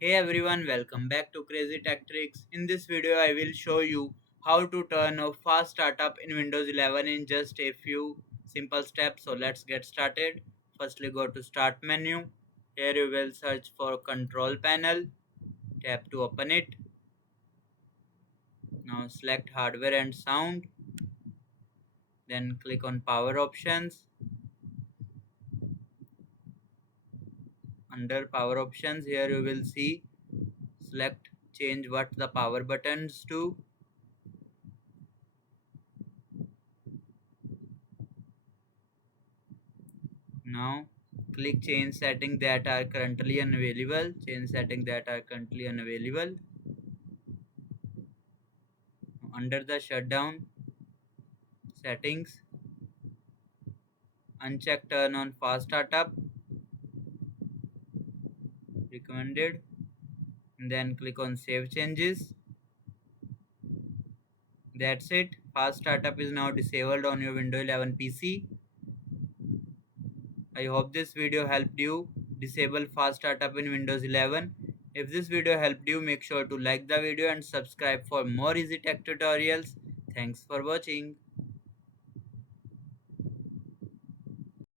Hey everyone, welcome back to Crazy Tech Tricks. In this video, I will show you how to turn off fast startup in Windows 11 in just a few simple steps. So let's get started. Firstly, go to Start menu. Here you will search for Control Panel. Tap to open it. Now select Hardware and Sound. Then click on Power Options. Under Power Options, here you will see select change what the power buttons do. Now click change settings that are currently unavailable. Change settings that are currently unavailable. Under the shutdown settings, uncheck turn on fast startup recommended. And then click on save changes. That's it. Fast startup is now disabled on your Windows 11 PC. I hope this video helped you disable fast startup in Windows 11. If this video helped you, make sure to like the video and subscribe for more easy tech tutorials. Thanks for watching.